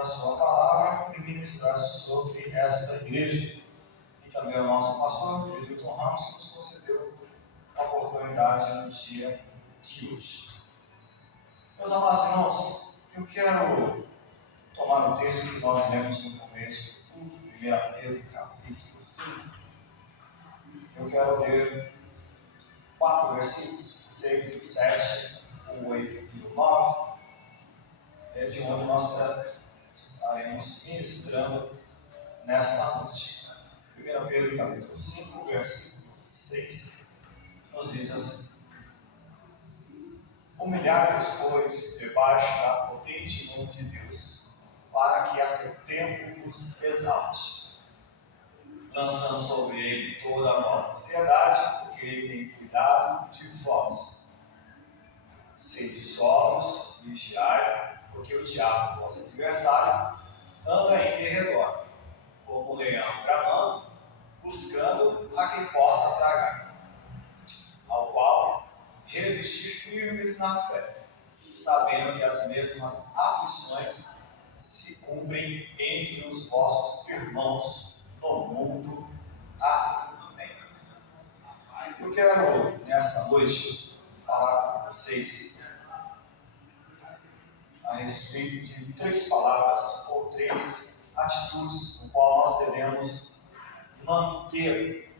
da sua palavra e ministrar sobre esta igreja. E também ao nosso pastor, Edilton Ramos, que nos concedeu a oportunidade no dia de hoje. Meus amados irmãos, eu quero tomar o texto que nós lemos no começo, do 1 Pedro, capítulo 5. Eu quero ler 4 versículos, o 6, o 7, o 8 e o 9, de onde nós estaremos ministrando nesta noite. 1 Pedro, capítulo 5, versículo 6, nos diz assim: humilhar-vos, pois, debaixo da potente mão de Deus, para que a seu tempo os exalte, lançando sobre ele toda a vossa ansiedade, porque ele tem cuidado de vós. Sede sóbrios, vigiai, porque o diabo, vosso adversário, anda em derredor, como um leão bramando, buscando a quem possa tragar, ao qual resistir firmes na fé, sabendo que as mesmas aflições se cumprem entre os vossos irmãos no mundo. Amém. Eu quero, nesta noite, falar com vocês a respeito de 3 palavras ou 3 atitudes no qual nós devemos manter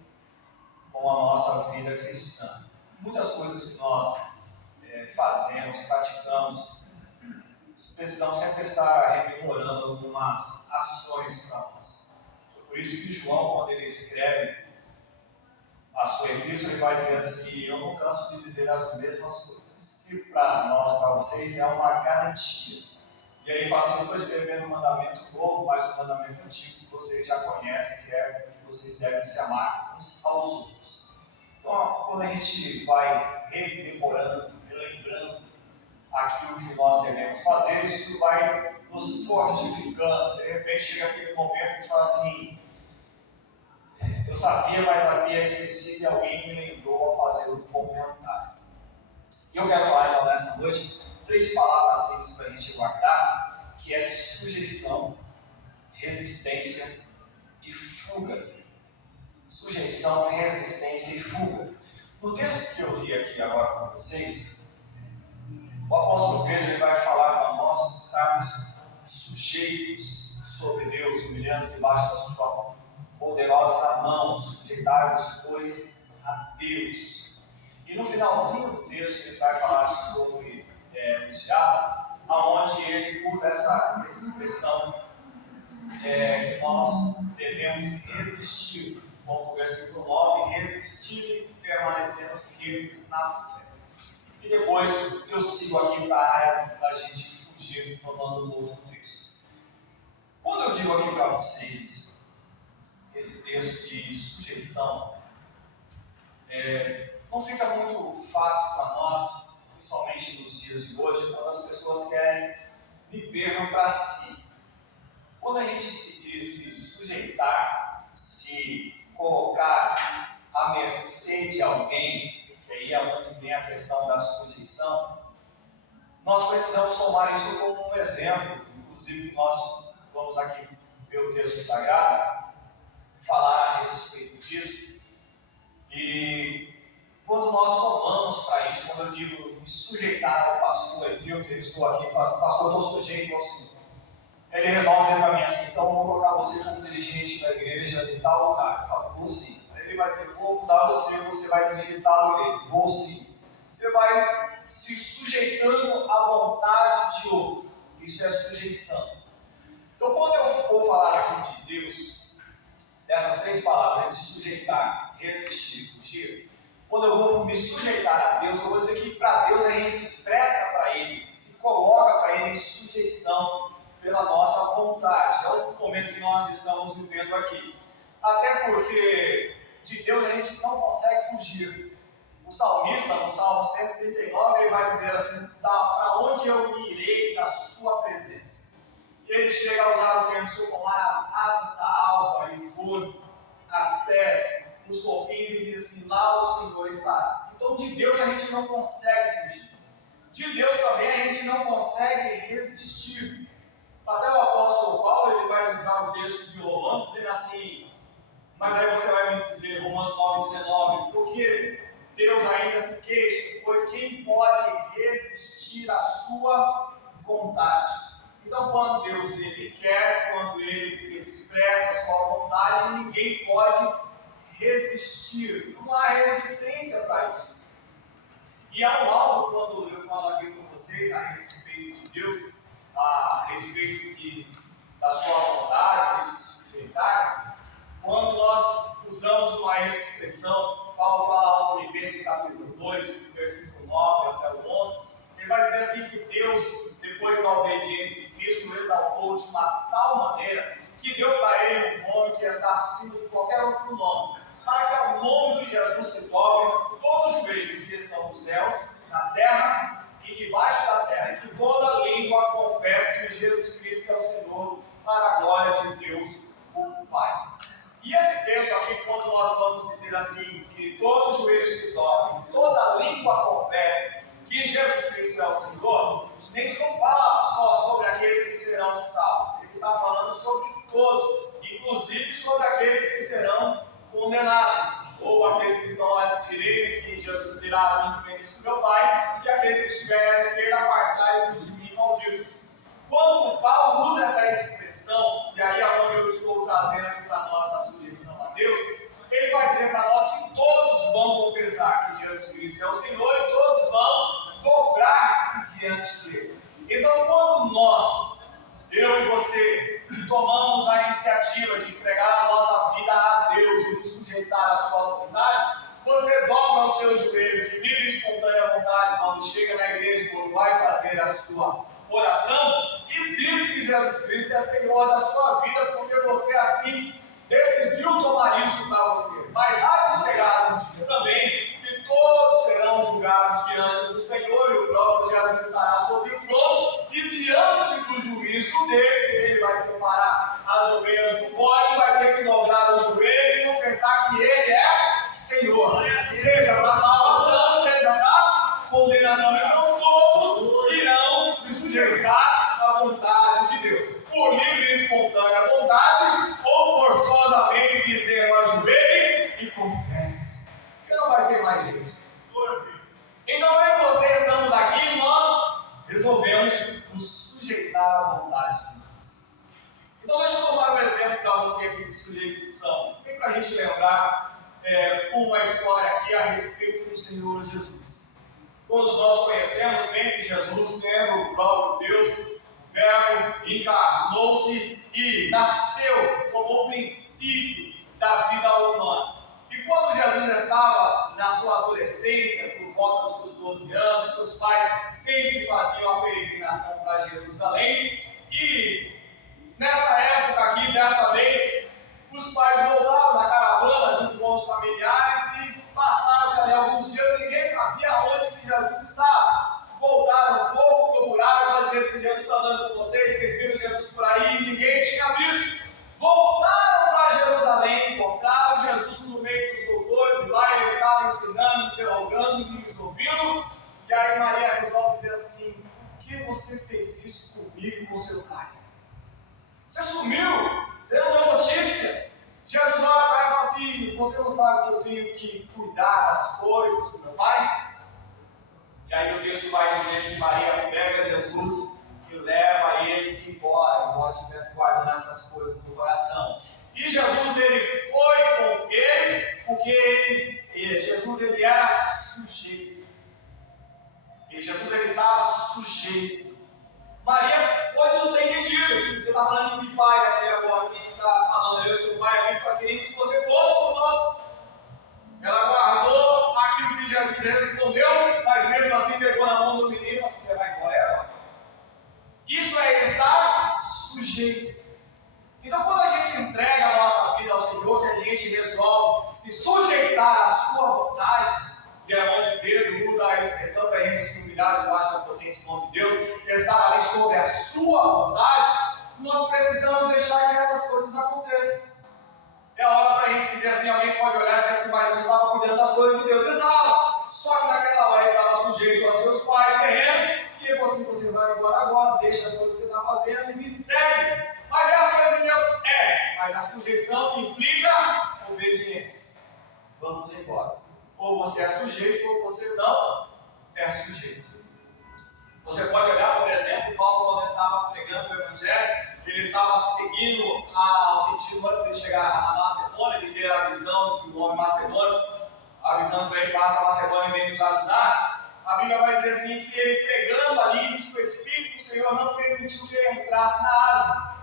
com a nossa vida cristã. Muitas coisas que nós fazemos, praticamos, precisamos sempre estar rememorando algumas ações para nós. Por isso que João, quando ele escreve a sua epístola, ele vai dizer assim: eu não canso de dizer as mesmas coisas. E para nós, para vocês, é uma garantia. E aí ele fala assim: eu estou escrevendo um mandamento novo, mas um mandamento antigo que vocês já conhecem, que é que vocês devem se amar uns aos outros. Então, quando a gente vai rememorando, relembrando aquilo que nós devemos fazer, isso vai nos fortificando. De repente chega aquele momento que a gente fala assim: eu sabia, mas havia esquecido e alguém me lembrou a fazer um comentário. E eu quero falar então nessa noite 3 palavras simples para a gente guardar, que é sujeição, resistência e fuga. Sujeição, resistência e fuga. No texto que eu li aqui agora com vocês, o apóstolo Pedro ele vai falar para nós estarmos sujeitos sobre Deus, humilhando debaixo da sua poderosa mão, sujeitar-nos, pois, a Deus. E no finalzinho do texto ele vai falar sobre o diabo, aonde ele usa essa expressão que nós devemos resistir, como o versículo 9, resistir permanecendo firmes na fé. E depois eu sigo aqui para a área da gente fugir, tomando um outro texto. Quando eu digo aqui para vocês esse texto de sujeição, não fica muito fácil para nós, principalmente nos dias de hoje, quando as pessoas querem viver para si. Quando a gente se diz se sujeitar, se colocar à mercê de alguém, que aí é onde vem a questão da sujeição, nós precisamos tomar isso como um exemplo. Inclusive, nós vamos aqui pelo texto sagrado falar a respeito disso. E quando nós tomamos para isso, quando eu digo me sujeitar ao pastor, eu estou aqui e falo assim: pastor, eu estou sujeito ao Senhor. Ele resolve dizer para mim assim: então eu vou colocar você como dirigente da igreja de tal lugar. Eu falo: vou sim. Aí ele vai dizer: vou mudar você vai dirigir tal igreja. Vou sim. Você vai se sujeitando à vontade de outro. Isso é sujeição. Então, quando eu vou falar aqui de Deus, dessas 3 palavras, de sujeitar, resistir e fugir, quando eu vou me sujeitar a Deus, eu vou dizer que para Deus a gente se presta para Ele, se coloca para Ele em sujeição pela nossa vontade. É o momento que nós estamos vivendo aqui. Até porque de Deus a gente não consegue fugir. O salmista, no Salmo 139, ele vai dizer assim: para onde eu me irei da sua presença? E ele chega a usar o termo: se eu tomar as asas da alva e for até os confins, e diz assim: lá o Senhor está. Então de Deus a gente não consegue fugir. De Deus também a gente não consegue resistir. Até o apóstolo finalizar o texto de Romanos dizendo assim, mas aí você vai me dizer, Romanos 9,19, porque Deus ainda se queixa, pois quem pode resistir à sua vontade? Então, quando Deus ele quer, quando ele expressa a sua vontade, ninguém pode resistir. Não há resistência para isso. E há algo, quando eu falo aqui com vocês a respeito de Deus, a respeito da sua vontade, de se sujeitar, quando nós usamos uma expressão, Paulo fala aos Filipenses, capítulo 2, versículo 9 até o 11, ele vai dizer assim que Deus, depois da obediência de Cristo, o exaltou de uma tal maneira que deu para ele um nome que está acima de qualquer outro nome, para que ao nome de Jesus se dobre todos os joelhos que estão nos céus, na terra e debaixo da terra, e que toda língua confesse que Jesus Cristo é o Senhor, para a glória de Deus, o Pai. E esse texto aqui, quando nós vamos dizer assim, que todo joelho se dobre, toda língua confesse que Jesus Cristo é o Senhor, a gente não fala só sobre aqueles que serão salvos, ele está falando sobre todos, inclusive sobre aqueles que serão condenados, ou aqueles que estão à direita, que Jesus dirá: vinde do meu Pai, e aqueles que estiverem à esquerda, apartai-vos de mim, malditos. Quando Paulo usa essa expressão, e aí agora eu estou trazendo aqui para nós a sujeição a Deus, ele vai dizer para nós que todos vão confessar que Jesus Cristo é o Senhor e todos vão dobrar-se diante dele. Então, quando nós, eu e você, tomamos a iniciativa de entregar a nossa vida a Deus e nos sujeitar à sua vontade, você dobra o seu joelho de livre e espontânea vontade quando chega na igreja, quando vai fazer a sua oração, e diz que Jesus Cristo é Senhor da sua vida, porque você assim decidiu tomar isso para você. Mas há de chegar um dia também que todos serão julgados diante do Senhor, e o próprio Jesus estará sobre o trono, e diante do juízo dele, que ele vai separar as ovelhas do bode, vai ter que dobrar o joelho e confessar que ele é Senhor, seja para salvação, seja para condenação. Então todos irão se sujeitar à vontade de Deus, por livre e espontânea vontade, ou forçosamente dizendo: ajoelhe e confesse. Porque não vai ter mais jeito. Então eu e você estamos aqui e nós resolvemos nos sujeitar à vontade de Deus. Então deixa eu tomar um exemplo para você aqui de sujeição. Vem para a gente lembrar uma história aqui a respeito do Senhor Jesus. Todos nós conhecemos bem que Jesus, sendo o próprio Deus, o Verbo encarnou-se e nasceu como o princípio da vida humana. E quando Jesus estava na sua adolescência, por volta dos seus 12 anos, seus pais sempre faziam a peregrinação para Jerusalém. E nessa época aqui, dessa vez, os pais voltaram da caravana junto com os familiares e passaram-se ali alguns dias e ninguém sabia onde que Jesus estava. Voltaram um pouco, procuraram para dizer se Jesus está andando com vocês viram Jesus por aí, e ninguém tinha visto. Voltaram para Jerusalém, encontraram Jesus no meio dos doutores, e lá ele estava ensinando, interrogando, nos ouvindo. E aí Maria resolve dizer assim: por que você fez isso comigo e com seu pai? Você sumiu, você não deu notícia. Jesus olha para ela e fala assim: você não sabe que eu tenho que cuidar das coisas do meu pai? E aí o texto vai dizer que Maria pega Jesus e leva ele embora, embora estivesse guardando essas coisas no coração. E Jesus ele foi com eles, porque Jesus ele era sujeito. E Jesus ele estava sujeito. Maria pode não ter entendido. Você está falando de pai aqui agora, que a gente está falando, eu e seu pai aqui, para que se você fosse conosco. Ela guardou aquilo que Jesus respondeu, mas mesmo assim pegou na mão do menino e você vai embora agora. Isso é estar sujeito. Então quando a gente entrega a nossa vida ao Senhor, que a gente resolve se sujeitar à sua vontade, que é onde Pedro usa a expressão para a gente se humilhar debaixo da potente mão de Deus, estar ali sobre a sua vontade, nós precisamos deixar que essas coisas aconteçam. É hora para a gente dizer assim, alguém pode olhar e dizer assim: mas eu estava cuidando das coisas de Deus. Estava, só que naquela hora ele estava sujeito aos seus pais terrenos, e ele falou assim: você vai embora agora, deixa as coisas que você está fazendo e me segue. Mas é as coisas de Deus. sujeição implica obediência. Vamos embora. Ou você é sujeito, ou você não é sujeito. Você pode olhar, por exemplo, Paulo, quando estava pregando o Evangelho, ele estava seguindo o sentido antes de chegar à Macedônia, de ter a visão de um homem macedônio, a visão para ele passa a Macedônia e vem nos ajudar. A Bíblia vai dizer assim, que ele pregando ali, diz que o Espírito do Senhor não permitiu que ele entrasse na Ásia.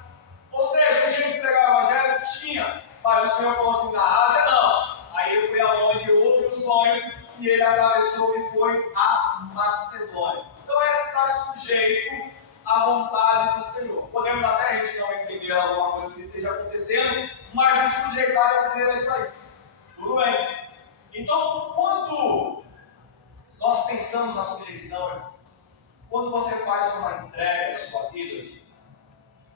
Ou seja, o dia de pregar o Evangelho tinha, mas o Senhor falou assim, na Ásia não. Aí ele foi aonde houve um sonho e ele atravessou e foi a Macedônia. Então é estar sujeito à vontade do Senhor. Podemos até a gente não entender alguma coisa que esteja acontecendo, mas o sujeitar é dizer isso aí. Tudo bem? Então, quando nós pensamos na sujeição, irmãos, quando você faz uma entrega na sua vida,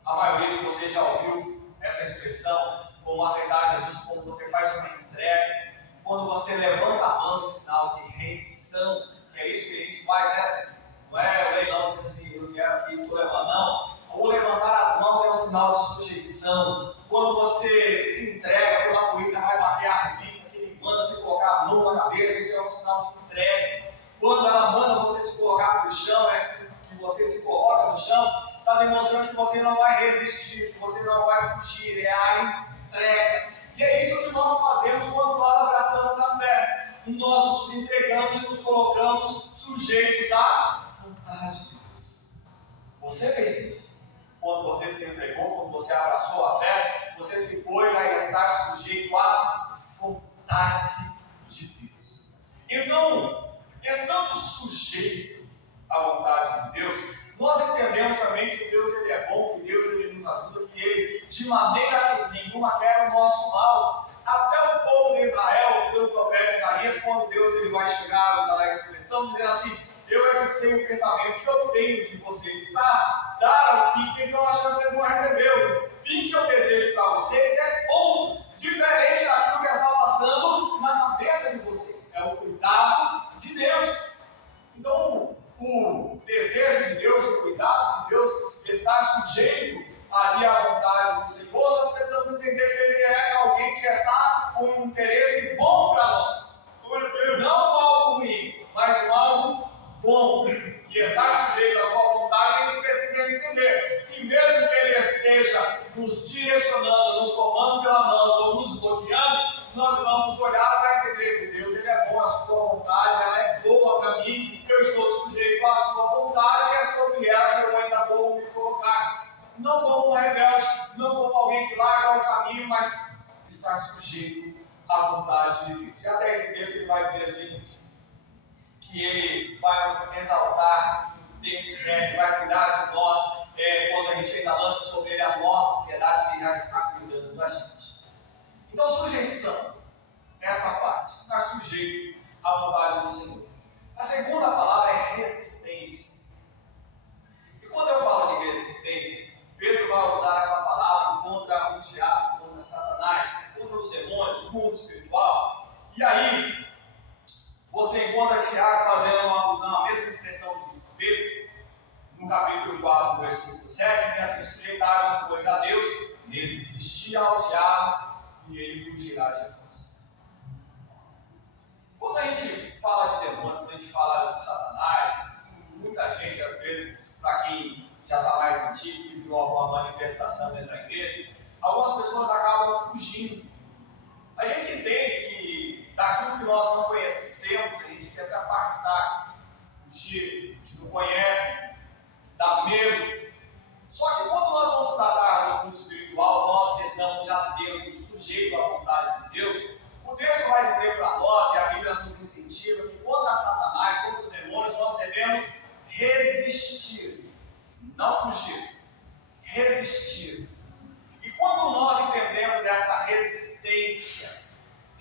a maioria de vocês já ouviu essa expressão, como aceitar Jesus, quando você faz uma entrega, quando você levanta a mão em sinal de rendição, que é isso que a gente faz, né? Não é o leilão diz assim, eu quero aqui, estou levando, não. Ou levantar as mãos é um sinal de sujeição. Quando você se entrega, quando a polícia vai bater a revista, que ele manda você colocar a mão na cabeça, isso é um sinal de entrega. Quando ela manda você se colocar no chão, é assim que você se coloca no chão, está demonstrando que você não vai resistir, que você não vai fugir, é a entrega. E é isso que nós fazemos quando nós abraçamos a fé. Nós nos entregamos e nos colocamos sujeitos à vontade de Deus. Você fez isso. Quando você se entregou, quando você abraçou a fé, você se pôs a estar sujeito à vontade de Deus. Então, estando sujeito à vontade de Deus, nós entendemos também que Deus ele é bom, que Deus ele nos ajuda, que Ele de maneira nenhuma quer o nosso mal. Até o povo de Israel, pelo profeta Isaías, quando Deus ele vai chegar a usar a expressão, dizendo assim, eu é que sei o pensamento que eu tenho de vocês para dar o fim que vocês estão achando que vocês vão receber. O fim que eu desejo para vocês é bom, diferente daquilo que está passando na cabeça de vocês. É o cuidado de Deus. Então, o desejo de Deus, o cuidado de Deus, está sujeito ali à vontade do Senhor. Nós precisamos entender que Ele é alguém que está com um interesse bom para nós. Não algo ruim, mas algo bom. E estar sujeito à sua vontade, a gente precisa entender que mesmo que Ele esteja nos direcionando, nos tomando pela mão ou nos bloqueando, nós vamos olhar para entender que Deus ele é bom, a sua vontade ela é boa para mim, eu estou sujeito à sua vontade e é sobre ela que eu ainda vou me colocar. Não como um rebelde, não como alguém que larga o caminho, mas estar sujeito à vontade de Deus. E até esse texto ele vai dizer assim, que Ele vai nos exaltar no tempo certo, vai cuidar de nós, quando a gente ainda lança sobre Ele a nossa ansiedade, que Ele já está cuidando da gente. Então, sujeição, essa parte, estar sujeito à vontade do Senhor. A segunda palavra é resistência. E quando eu falo de resistência, Pedro vai usar essa palavra contra o diabo, contra Satanás, contra os demônios, o mundo espiritual. E aí, você encontra Tiago usando a mesma expressão de Pedro, no capítulo 4, versículo 7, dizendo assim, sujeitai-vos, pois, a Deus, resistir ao diabo, e ele fugirá de vós. Quando a gente fala de demônio, quando a gente fala de Satanás, muita gente, às vezes, para quem já está mais antigo, que viu alguma manifestação dentro da igreja, algumas pessoas acabam fugindo. A gente entende que daquilo que nós não conhecemos, a gente quer se apartar, fugir, a gente não conhece, dá medo. Só que quando nós vamos tratar do mundo espiritual, nós precisamos já ter sujeito à vontade de Deus. O texto vai dizer para nós, e a Bíblia nos incentiva, que contra Satanás, contra os demônios, nós devemos resistir, não fugir, resistir. E quando nós entendemos essa resistência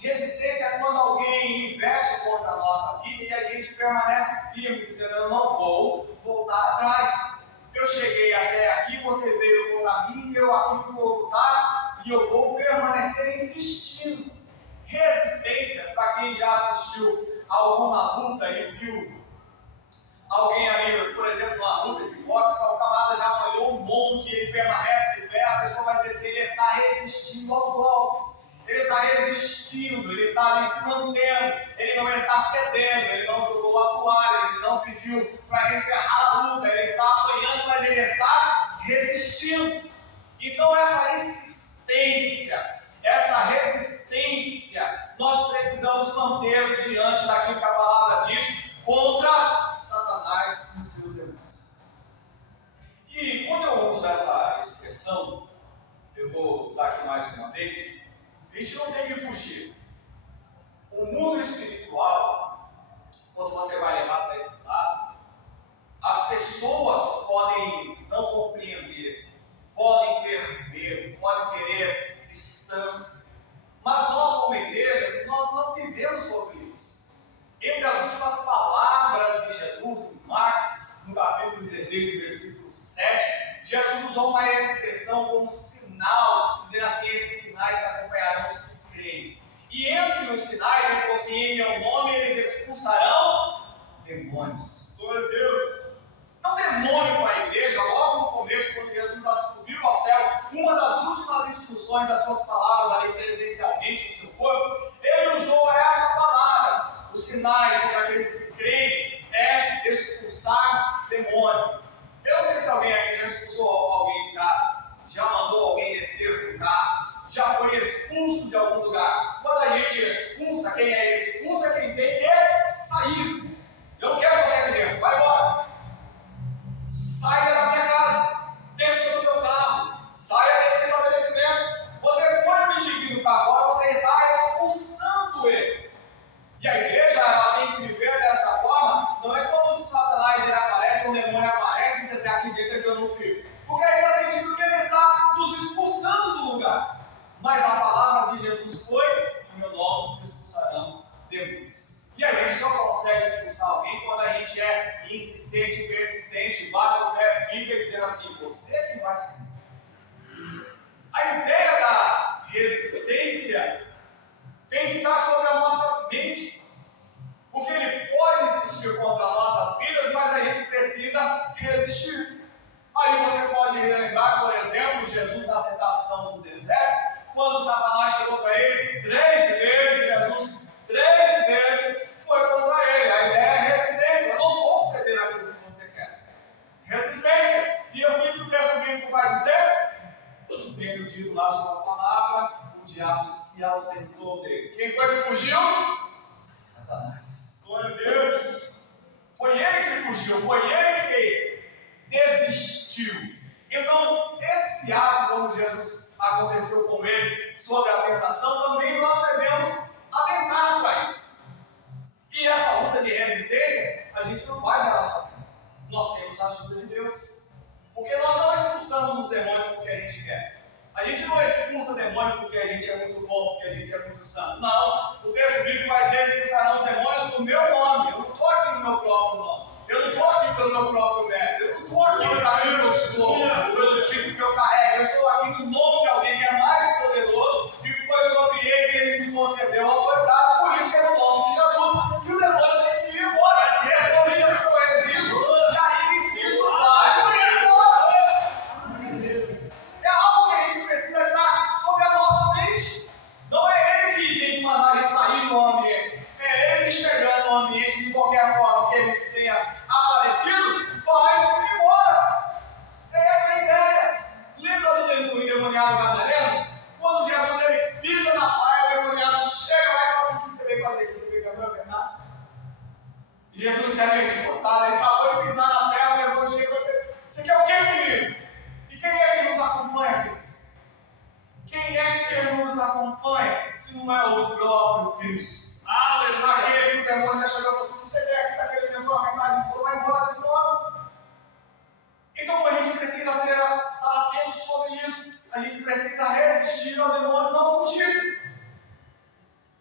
é quando alguém investe contra a nossa vida e a gente permanece firme, dizendo, eu não vou voltar atrás. Eu cheguei até aqui, você veio contra mim, eu aqui vou lutar e eu vou permanecer insistindo. Resistência, para quem já assistiu a alguma luta e viu alguém ali, por exemplo, numa luta de boxe, o camarada já apanhou um monte e ele permanece de pé, a pessoa vai dizer se ele está está resistindo aos golpes. Ele está resistindo, ele está ali se mantendo, ele não está cedendo, ele não jogou a toalha, ele não pediu para encerrar a luta, ele está apanhando, mas ele está resistindo. Então essa resistência, nós precisamos manter diante daquilo que a palavra diz, contra Satanás e os seus demônios. E quando eu uso essa expressão, eu vou usar aqui mais uma vez, a gente não tem que fugir. O mundo espiritual, quando você vai levar para esse lado, as pessoas podem não compreender, podem ter medo, podem querer distância, mas nós como igreja, nós não vivemos sobre isso. Entre as últimas palavras de Jesus em Marcos, no capítulo 16, versículo 7, Jesus usou uma expressão como sinal, dizendo assim: esses sinais acompanharão os que creem. E entre os sinais, ele falou assim: em meu nome eles expulsarão demônios. Glória a Deus! Então, demônio para a igreja, logo no começo, quando Jesus subiu ao céu, uma das últimas instruções das suas palavras ali presencialmente no seu corpo, ele usou essa palavra. Os sinais sobre aqueles que creem é expulsar demônio. Eu não sei se alguém aqui já expulsou alguém de casa, já mandou alguém descer do carro, já foi expulso de algum lugar. Quando a gente expulsa, quem é expulso é quem tem que sair. Eu não quero você aqui dentro, vai embora. Saia da minha casa, desça do meu carro, saia desse estabelecimento. Você põe o indivíduo para fora, você está expulsando ele. E a igreja, ela tem que viver dessa forma. Não é quando o Satanás ele aparece, ou o demônio aparece e diz assim: aqui dentro é que eu não fico. Porque aí é sentido que ele está nos expulsando do lugar. Mas a palavra de Jesus foi: em meu nome expulsarão demônios. E a gente só consegue expulsar alguém quando a gente é insistente, persistente, bate o pé, fica dizendo assim: você é quem vai sair. A ideia da resistência tem que estar sobre a nossa mente. Porque ele pode insistir contra nossas vidas, mas a gente precisa resistir. Aí você pode relembrar, por exemplo, Jesus na tentação do deserto, quando Satanás chegou para ele 3 vezes, Jesus 3 vezes foi contra ele. A ideia é resistência. Eu não vou ceder aquilo que você quer. Resistência. E o que o texto bíblico vai dizer? Tendo dito lá a sua palavra, o diabo se ausentou dele. Quem foi que fugiu? Satanás. Glória a Deus. Foi ele que fugiu, foi ele que desistiu. Então, esse ato, como Jesus aconteceu com ele, sobre a tentação, também nós devemos atentar para isso. E essa luta de resistência, a gente não faz ela sozinho. Nós temos a ajuda de Deus. Porque nós não expulsamos os demônios porque a gente quer. A gente não expulsa demônio porque a gente é muito bom, porque a gente é muito santo. Não. O texto bíblico vai dizer: expulsarão os demônios no meu nome. Eu não estou aqui no meu próprio nome. Eu não estou aqui pelo meu próprio mérito. Eu não estou aqui por aquilo que eu sou, pelo tipo que eu carrego. Eu estou aqui no nome de alguém que é mais poderoso e que foi sobre ele que ele me concedeu a autoridade. Por isso que é no nome de Jesus que o demônio tem que ir embora. E essa família que eu resisto, e aí eu insisto, vai ir embora. É algo que a gente precisa estar sobre a nossa mente. Não é ele que tem que mandar a gente sair do ambiente. É ele que chegando no ambiente de qualquer forma que ele tenha aparecido, vai embora. Essa é a ideia. Lembra do endemoniado gadareno? Quando Jesus ele pisa na praia, o endemoniado chega lá e fala assim: o que você veio fazer aqui? Você veio para aguentar? E Jesus não quer nem expulsar, ele acabou de pisar na terra, o demônio chega e você quer o que comigo? E quem é que nos acompanha, queridos? Quem é que nos acompanha, se não é o próprio Cristo? Aleluia! Aquele que o demônio já chegou e falou assim: você quer que está querendo entrar na metade disso? Vai embora desse homem. Então a gente precisa estar atento sobre isso. A gente precisa resistir ao demônio, não fugir.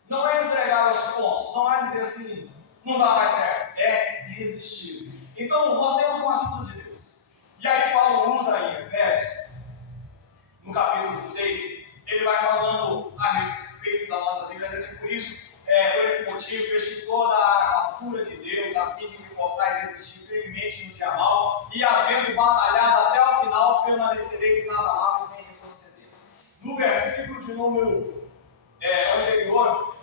Não é entregar os pontos, não é dizer assim: não dá mais certo. É resistir. Então nós temos uma ajuda de Deus. E aí Paulo usa em Efésios, no capítulo 6, ele vai falando a respeito da nossa vida. Por isso, por esse motivo, vestir toda a armadura de Deus, a fim de que possais resistir firmemente no dia mal, e havendo batalhado até o final, permanecereis inabaláveis sem retroceder. No de número anterior,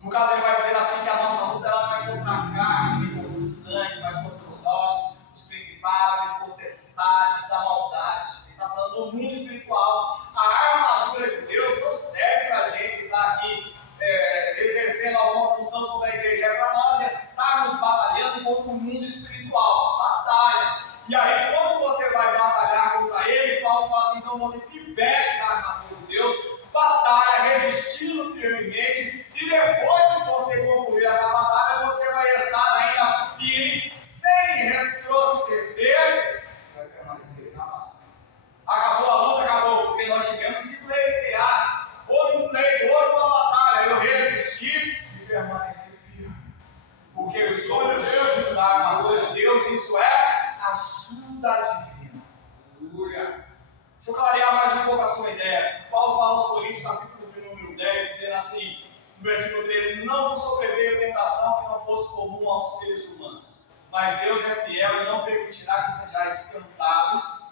no caso ele vai dizer assim que a nossa luta ela não é contra a carne, nem contra o sangue, mas contra os hostes, os principados e potestades da maldade. Ele está falando do mundo espiritual. A armadura de Deus não serve para a gente estar aqui exercendo alguma função sobre a igreja, é para nós estarmos batalhando contra o mundo espiritual, batalha. E aí quando você vai batalhar contra ele, Paulo fala assim, então você se veste da armadura de Deus, batalha, resistindo firmemente, e depois se você concluir essa batalha, você vai estar ainda firme, sem retroceder, vai permanecer na batalha. Acabou a luta, acabou, porque nós tivemos que pleitear. Houve um pleito, houve uma batalha, eu resisti e permaneci firme. Porque eu estou vestido da armadura de Deus, isso é ajuda divina. Aleluia. Deixa eu clarear mais um pouco a sua ideia. Paulo fala aos Coríntios, capítulo de número 10, dizendo assim, no versículo 13, não vos sobreveio tentação que não fosse comum aos seres humanos. Mas Deus é fiel e não permitirá que sejais tentados,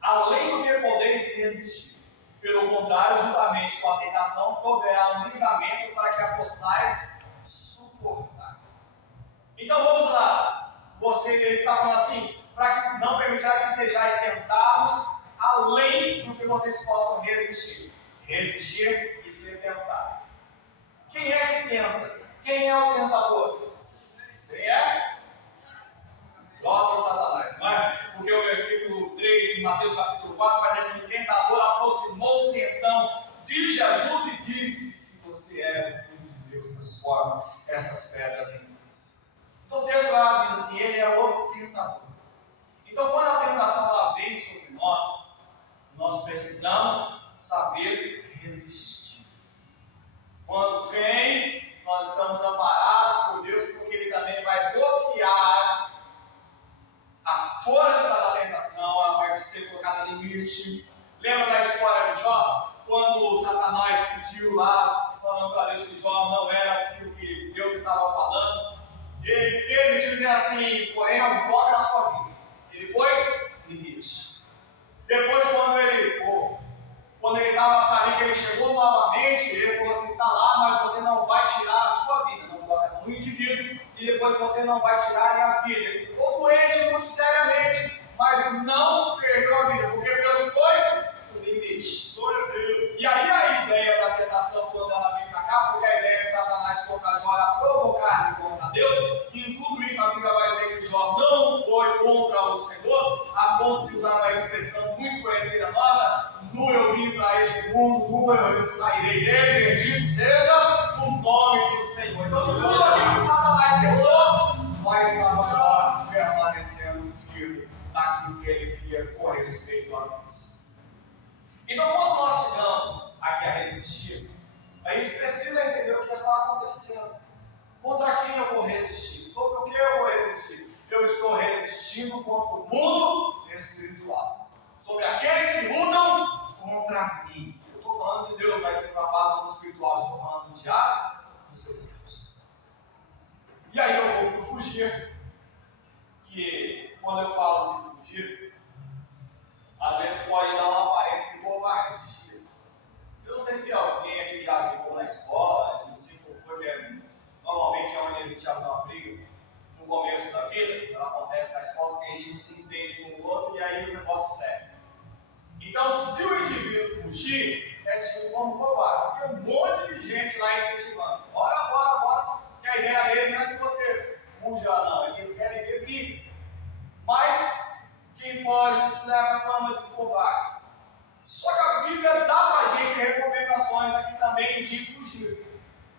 além do que podeis resistir. Pelo contrário, juntamente com a tentação, proverá um livramento para que a possais suportar. Então vamos lá. Ele está falando assim, para que não permitirá que sejais tentados, além do que vocês possam resistir. Resistir e ser tentado. Quem é que tenta? Quem é o tentador? Quem é? Logo Satanás, não é? Porque o versículo 3 de Mateus capítulo 4 vai dizer assim, o tentador aproximou-se então de Jesus e disse, se você é o filho de Deus, transforma essas pedras em pães. Então o texto lá diz assim, ele é o tentador. Então quando a tentação ela vem sobre nós precisamos saber resistir. Quando vem, nós estamos amparados por Deus, porque Ele também vai bloquear a força da tentação, ela vai ser colocada limite. Lembra da história de Jó? Quando Satanás pediu lá, falando para Deus que Jó não era aquilo que Deus estava falando, ele permitiu dizer assim, porém não toque na sua vida. Ele pôs limite. Depois, quando ele estava para mim, que ele chegou novamente, ele falou assim, está lá, mas você não vai tirar a sua vida, não toca no indivíduo, e depois você não vai tirar a vida. Ele ficou doente muito seriamente, mas não perdeu a vida, porque Deus pôs o limite. E aí a ideia da tentação, quando ela vem para cá, porque a ideia de Satanás contra Jó era provocar contra Deus, e em tudo isso a Bíblia vai dizer que Jó não foi contra o Senhor, a ponto de usar uma expressão muito conhecida nossa, nu eu vim para este mundo, nu eu sairei dele, bendito seja o nome do Senhor. Então tudo aquilo que Satanás tentou, mas estava Jó permanecendo firme naquilo que ele queria com respeito a Deus. Então quando nós chegamos aqui a resistir, a gente precisa entender o que está acontecendo. Contra quem eu vou resistir? Sobre o que eu vou resistir? Eu estou resistindo contra o mundo espiritual. Sobre aqueles que lutam contra mim. Eu estou falando de Deus aqui para a base do mundo espiritual. Eu estou falando do diabo e dos seus irmãos. E aí eu vou fugir. Que quando eu falo de fugir, às vezes pode dar uma aparência de covardia. Eu não sei se alguém aqui já brigou na escola, não sei como foi, que normalmente é onde a gente abre uma briga no começo da vida, ela acontece na escola, porque a gente não se entende com o outro e aí o negócio segue. Então, se o indivíduo fugir, é tipo como covarde. Tem um monte de gente lá incentivando. Bora. Que a ideia deles não é que você fuja, não, é que eles querem ver briga. Mas quem foge leva a fama de covarde. Só que a Bíblia dá para a gente recomendações aqui também de fugir.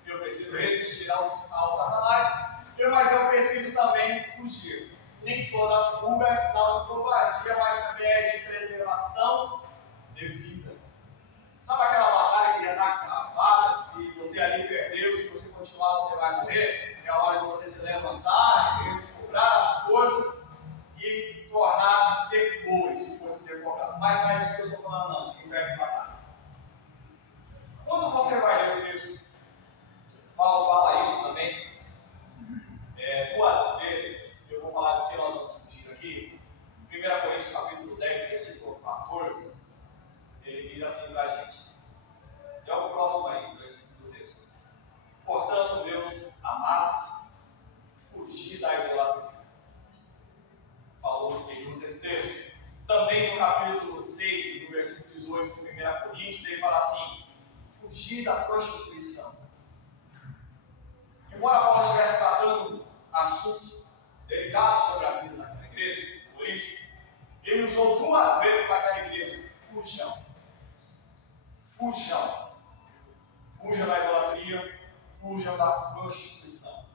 Eu preciso resistir ao Satanás, mas eu preciso também fugir. Nem toda fuga é sinal de covardia, mas também é de preservação de vida. Sabe aquela batalha que já está acabada, e você ali perdeu, se você continuar você vai morrer? É a hora de você se levantar, recobrar as forças e tornar depois de forças recobradas. Mas não é disso que eu estou falando, não, de quem perde batalha. Quando você vai ler o texto, Paulo fala isso também, duas vezes. Eu vou falar do que nós vamos discutir aqui. 1 Coríntios capítulo 10, versículo 14, ele diz diz assim para a gente. E é o próximo aí, o versículo do texto. Portanto, meus amados, fugir da idolatria. Falou em esse texto. Também no capítulo 6, no versículo 18, do 1 Coríntios, ele fala assim: fugir da prostituição. Embora Paulo estivesse tratando assuntos delicados sobre a vida daquela igreja, Coríntios, ele usou 2 vezes para aquela igreja: fujam. Fujam. Fujam da idolatria, fujam da prostituição.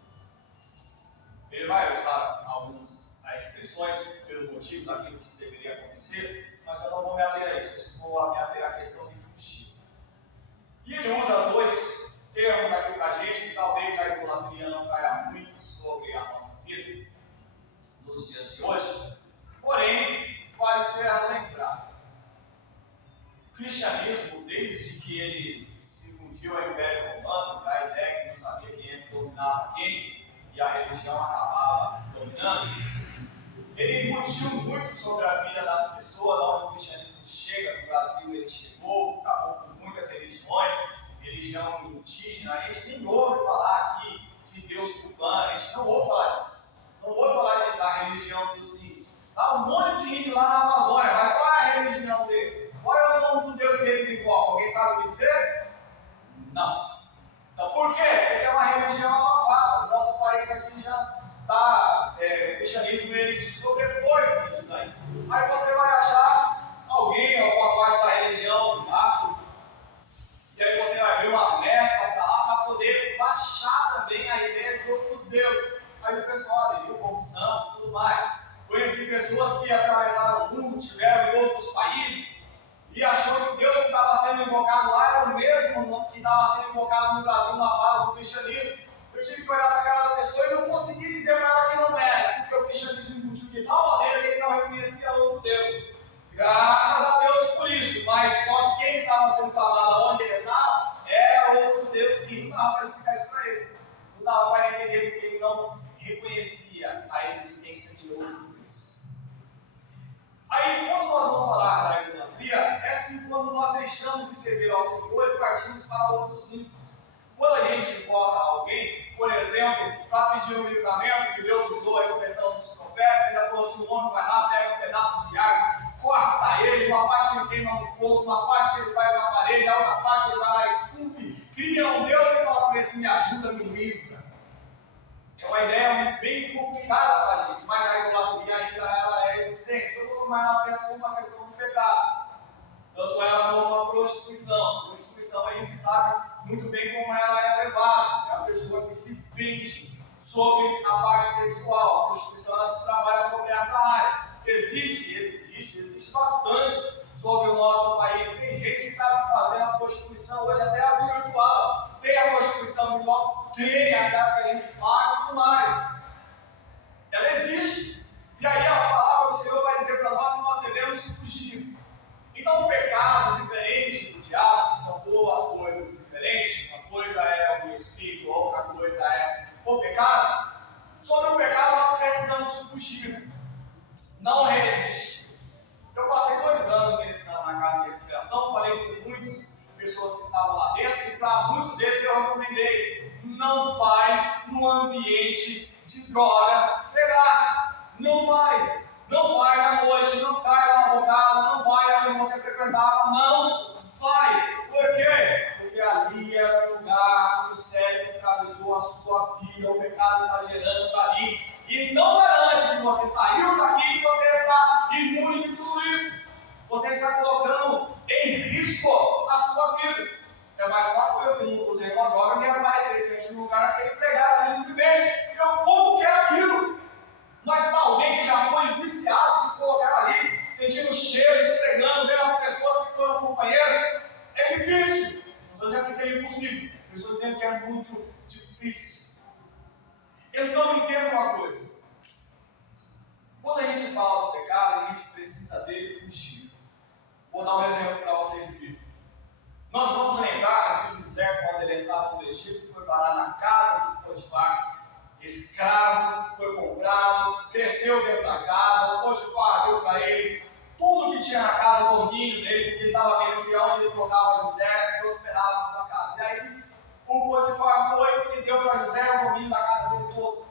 Ele vai usar algumas expressões pelo motivo daquilo que deveria acontecer, mas eu não vou me ater a isso, eu vou me ater à questão de fugir. E ele usa 2 termos aqui para a gente, que talvez a idolatria não caia muito sobre a nossa vida nos dias de hoje, porém, vale ser lembrado. O cristianismo, desde que ele se fundiu ao Império Romano, a ideia que não sabia quem é que dominava quem, e a religião acabava dominando, ele incutiu muito sobre a vida das pessoas. Onde o cristianismo chega no Brasil, ele chegou, acabou com muitas religiões, religião indígena. A gente nem ouve falar aqui de Deus cubano, a gente não ouve falar disso. Não ouve falar da religião dos índios. Há um monte de índio lá na Amazônia, mas qual é a religião deles? Qual é o nome do Deus que eles invocam? Alguém sabe dizer? Não. Então, por quê? Porque é uma religião abafada. O nosso país aqui já está, o cristianismo ele sobrepôs isso daí. Aí você vai achar alguém, alguma parte da religião afro, e aí você vai ver uma mescla para lá para poder baixar também a ideia de outros deuses. Aí o pessoal aderiu corrupção e tudo mais. Conheci pessoas que atravessaram o mundo, tiveram em outros países, e achou que o Deus que estava sendo invocado lá era o mesmo que estava sendo invocado no Brasil na base do cristianismo. Eu tive que olhar para a cara da pessoa e não consegui dizer para ela que não era, porque o cristianismo incutiu de tal maneira que ele não reconhecia outro Deus. Graças a Deus por isso, mas só que quem estava sendo falado onde ele estava era outro Deus, sim. Não dava para explicar isso para ele. Não dava para entender porque ele não reconhecia a existência de outro Deus. Aí, quando nós vamos falar da idolatria, é assim quando nós deixamos de servir ao Senhor e partimos para outros ídolos. Quando a gente invoca alguém, por exemplo, para pedir um livramento, que Deus usou a expressão dos profetas, ele falou assim: o homem vai lá, pega um pedaço de árvore, corta ele, uma parte ele queima no fogo, uma parte ele faz na parede, a outra parte ele vai lá, esculpe, cria um Deus e fala para ele assim: me ajuda, me livra. É uma ideia bem complicada para a gente, mas a idolatria ainda ela é existente. Eu vou tomar ela apenas como uma questão do pecado. Tanto ela como a prostituição. A prostituição a gente sabe muito bem como ela é levada. É a pessoa que se vende sobre a parte sexual. A prostituição ela se trabalha sobre essa área. Existe bastante sobre o nosso país. Tem gente que está fazendo a prostituição hoje até a virtual. Tem a prostituição virtual, tem aquela que a gente paga e tudo mais. Ela existe. E aí a palavra do Senhor vai dizer para nós que nós devemos fugir. Então o pecado, diferente do diabo, que são duas coisas diferentes, uma coisa é o espírito, outra coisa é o pecado. Sobre o pecado nós precisamos fugir, não resistir. Eu passei 2 anos ministrando na casa de recuperação, falei com muitas pessoas que estavam lá dentro, e para muitos deles eu recomendei: não vai no ambiente de droga pregar, não vai na noite, não cai na bocada, não vai onde você frequentava, não vai. Por quê? Porque ali era o lugar onde o cérebro escravizou a sua vida, o pecado está gerando dali, e não garante que você saiu daqui e você está imune de tudo isso. Você está colocando em risco a sua vida. É mais fácil eu que não usei uma droga me aparecer diante do lugar aquele pregar ali livremente. Eu pouco quero aquilo. Mas para alguém que já foi viciado, se colocar ali, sentindo o cheiro, esfregando, vendo as pessoas que foram companheiras, é difícil. Não estou dizendo que seria impossível, eu estou dizendo que é muito difícil. Então entenda uma coisa: quando a gente fala do pecado, a gente precisa dele fugir. Vou dar um exemplo para vocês verem. Nós vamos lembrar de José quando ele estava no Egito, foi parar na casa do Potifar. Escravo, foi comprado, cresceu dentro da casa, o Potifar deu para ele tudo que tinha na casa, o domínio dele, porque estava vendo que onde ele colocava José, prosperava na sua casa. E aí, o Potifar foi e deu para José o domínio da casa dele todo.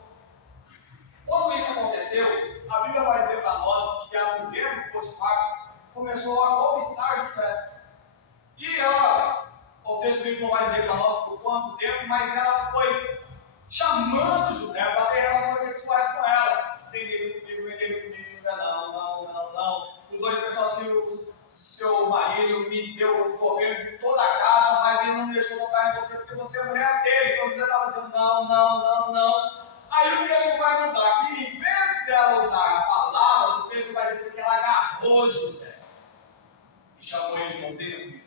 Quando isso aconteceu, a Bíblia vai dizer para nós que a mulher do Potifar começou a cobiçar José. E ela, o texto bíblico não vai dizer para nós por quanto tempo, mas ela foi chamando José para ter relações sexuais com ela. Vem comigo, José, não. Os dois pensaram assim, o seu marido me deu o governo de toda a casa, mas ele não me deixou tocar em você, porque você é mulher dele. Então José estava dizendo, não. Aí o texto vai mudar, que em vez dela usar palavras, o texto vai dizer que ela agarrou José e chamou ele de modelo.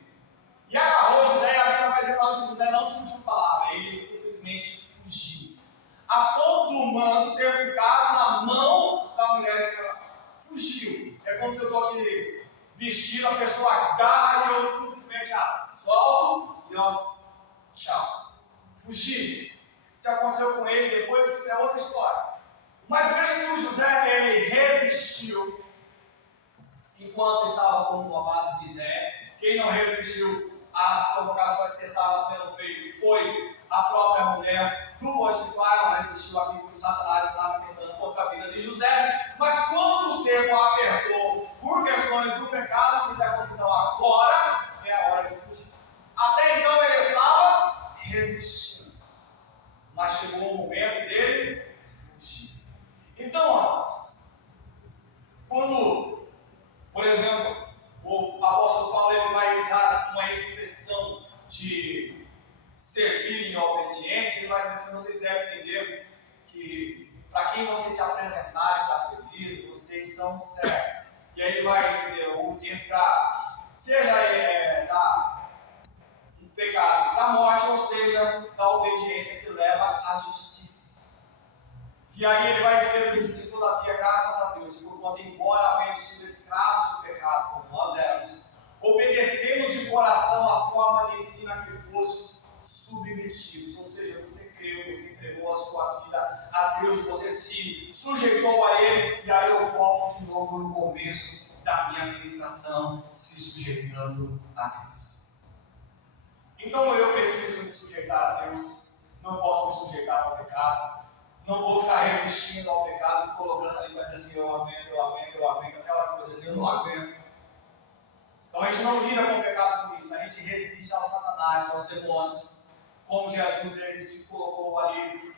E agarrou José, e a Bíblia vai dizer para nós que José não discutiu palavra, ele simplesmente fugiu. A ponto do manto ter ficado na mão da mulher, fugiu. É como se eu estou aqui vestido, a pessoa agarra e eu simplesmente solto e tchau. Fugi. O que aconteceu com ele depois, isso é outra história. Mas veja que o José, ele resistiu enquanto estava com uma base de ideia. Quem não resistiu às provocações que estavam sendo feitas foi a própria mulher do Potifar. Ela resistiu aqui porque o Satanás estava tentando contra a vida de José. Mas quando o cerco apertou por questões do pecado, José falou assim, então agora é a hora de fugir. Até então ele estava resistindo. Mas chegou o momento dele fugir. Então, amados, quando, por exemplo, o apóstolo Paulo ele vai usar uma expressão de servir em obediência, ele vai dizer assim, vocês devem entender que para quem vocês se apresentarem para servir, vocês são servos. E aí ele vai dizer, nesse caso, seja do pecado da morte, ou seja, da obediência que leva à justiça. E aí ele vai dizer que, todavia, graças a Deus, porquanto, embora havendo sido escravos do pecado, como nós éramos, obedecemos de coração a forma de ensino a que fostes submetidos. Ou seja, você creu, você entregou a sua vida a Deus, você se sujeitou a Ele, e aí eu volto de novo no começo da minha ministração, se sujeitando a Deus. Então eu preciso me sujeitar a Deus, não posso me sujeitar ao pecado, não vou ficar resistindo ao pecado, colocando ali para dizer assim, eu aguento, aquela coisa assim, eu não aguento. Então a gente não lida com o pecado por isso, a gente resiste ao Satanás, aos demônios, como Jesus ele se colocou ali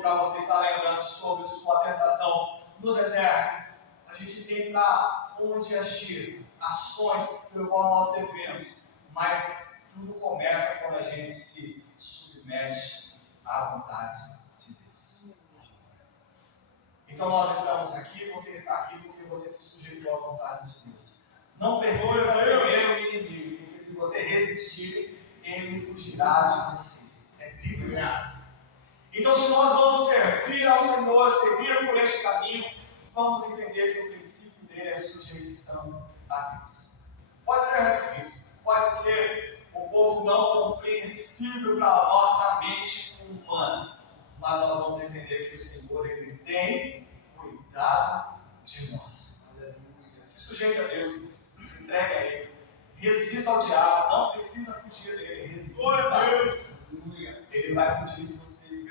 para você estar lembrando sobre sua tentação no deserto. A gente tem para onde agir, ações pelo qual nós devemos, mas tudo começa quando a gente se submete à vontade de Deus. Então nós estamos aqui, você está aqui porque você se sujeitou à vontade de Deus. Não precisa temer o inimigo, porque se você resistir, ele fugirá de vocês. É Bíblia. Então se nós vamos servir ao Senhor, seguir por este caminho, vamos entender que o princípio dele é sujeição a Deus. Pode ser difícil, pode ser um pouco não compreensível para a nossa mente humana, mas nós vamos entender que o Senhor ele tem cuidado de nós. Se sujeite a Deus, se entregue a Ele, resista ao diabo, não precisa fugir dele, resista a Deus. Ele vai fugir de vocês.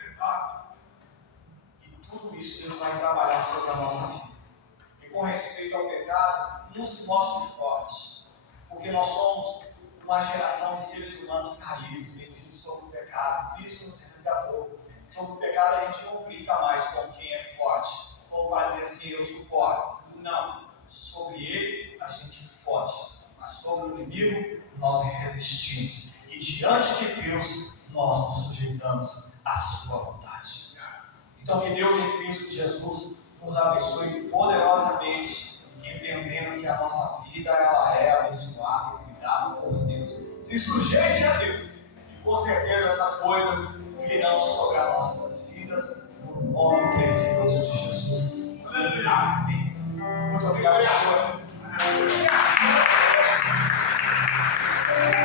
E tudo isso Deus vai trabalhar sobre a nossa vida. E com respeito ao pecado, não se mostre forte, porque nós somos uma geração de seres humanos caídos, vendidos sobre o pecado. Cristo nos resgatou. Sobre o pecado a gente não brinca mais com quem é forte, ou vai dizer assim, eu suporto. Não, sobre ele a gente foge, mas sobre o inimigo nós resistimos. E diante de Deus nós nos sujeitamos à sua vontade. Então que Deus em Cristo Jesus nos abençoe poderosamente, entendendo que a nossa vida ela é abençoada e cuidada por Deus. Se sujeite a Deus e com certeza essas coisas virão sobre as nossas vidas no nome precioso de Jesus. Amém. Muito obrigado, pessoal.